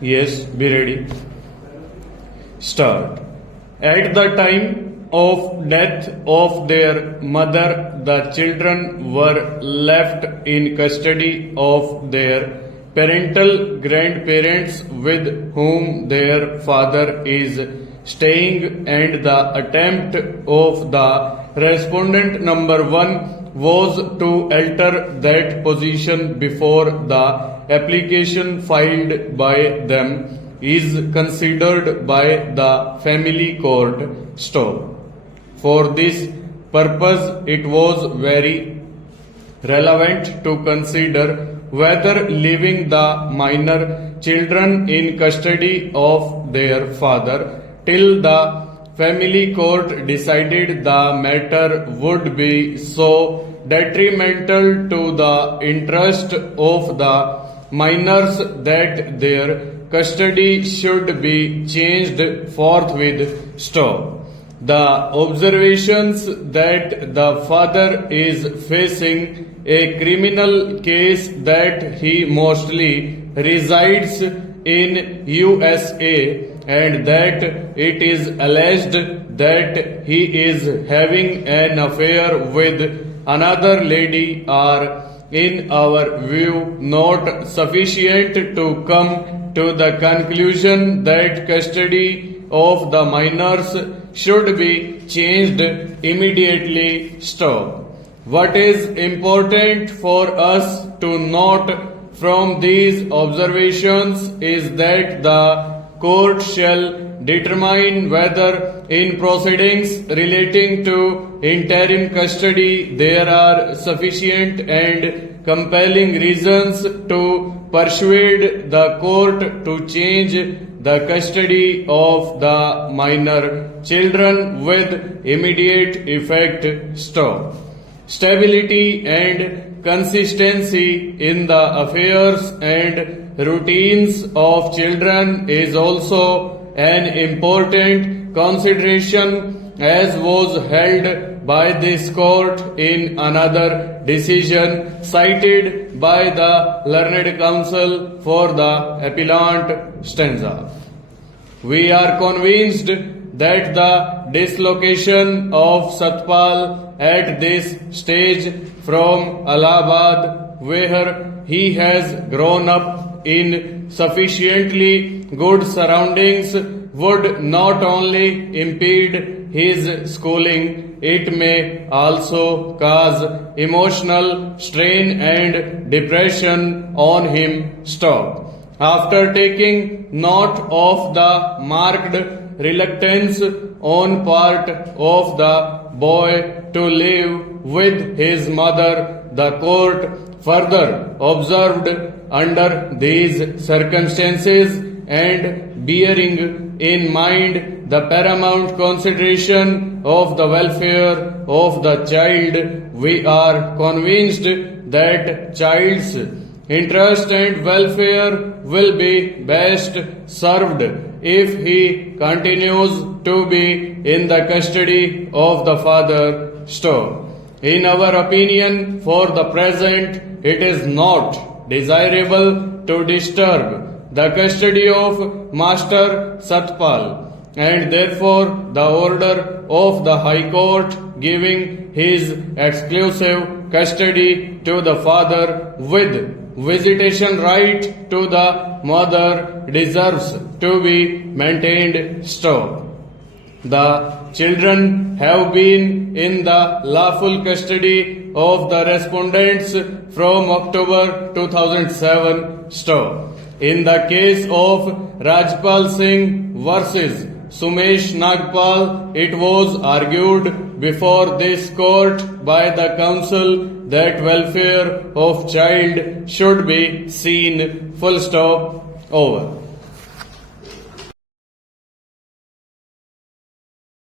Yes, be ready. Start. At the time of death of their mother, the children were left in custody of their parental grandparents with whom their father is staying, and the attempt of the respondent number 1 was to alter that position before the application filed by them is considered by the family court. Stop. For this purpose, it was very relevant to consider whether leaving the minor children in custody of their father till the family court decided the matter would be so detrimental to the interest of the minors that their custody should be changed forthwith. Stop. The observations that the father is facing a criminal case, that he mostly resides in USA, and that it is alleged that he is having an affair with another lady, are in our view not sufficient to come to the conclusion that custody of the minors should be changed immediately. Stop. What is important for us to note from these observations is that the court shall determine whether in proceedings relating to interim custody there are sufficient and compelling reasons to persuade the court to change the custody of the minor children with immediate effect. Stop. Stability and consistency in the affairs and routines of children is also an important consideration, as was held by this court in another decision cited by the learned counsel for the appellant stanza. We are convinced that the dislocation of Satpal at this stage from Allahabad, where he has grown up in sufficiently good surroundings, would not only impede his schooling, it may also cause emotional strain and depression on him. Stop. After taking note of the marked reluctance on part of the boy to live with his mother, the court further observed, under these circumstances and bearing in mind the paramount consideration of the welfare of the child, we are convinced that child's interest and welfare will be best served if he continues to be in the custody of the father. Stop. In our opinion, for the present, it is not desirable to disturb the custody of Master Satpal, and therefore the order of the High Court giving his exclusive custody to the father with visitation right to the mother deserves to be maintained. Stop. The children have been in the lawful custody of the respondents from October 2007. Stop. In the case of Rajpal Singh versus Sumesh Nagpal, it was argued before this court by the counsel that welfare of child should be seen. Full stop. Over.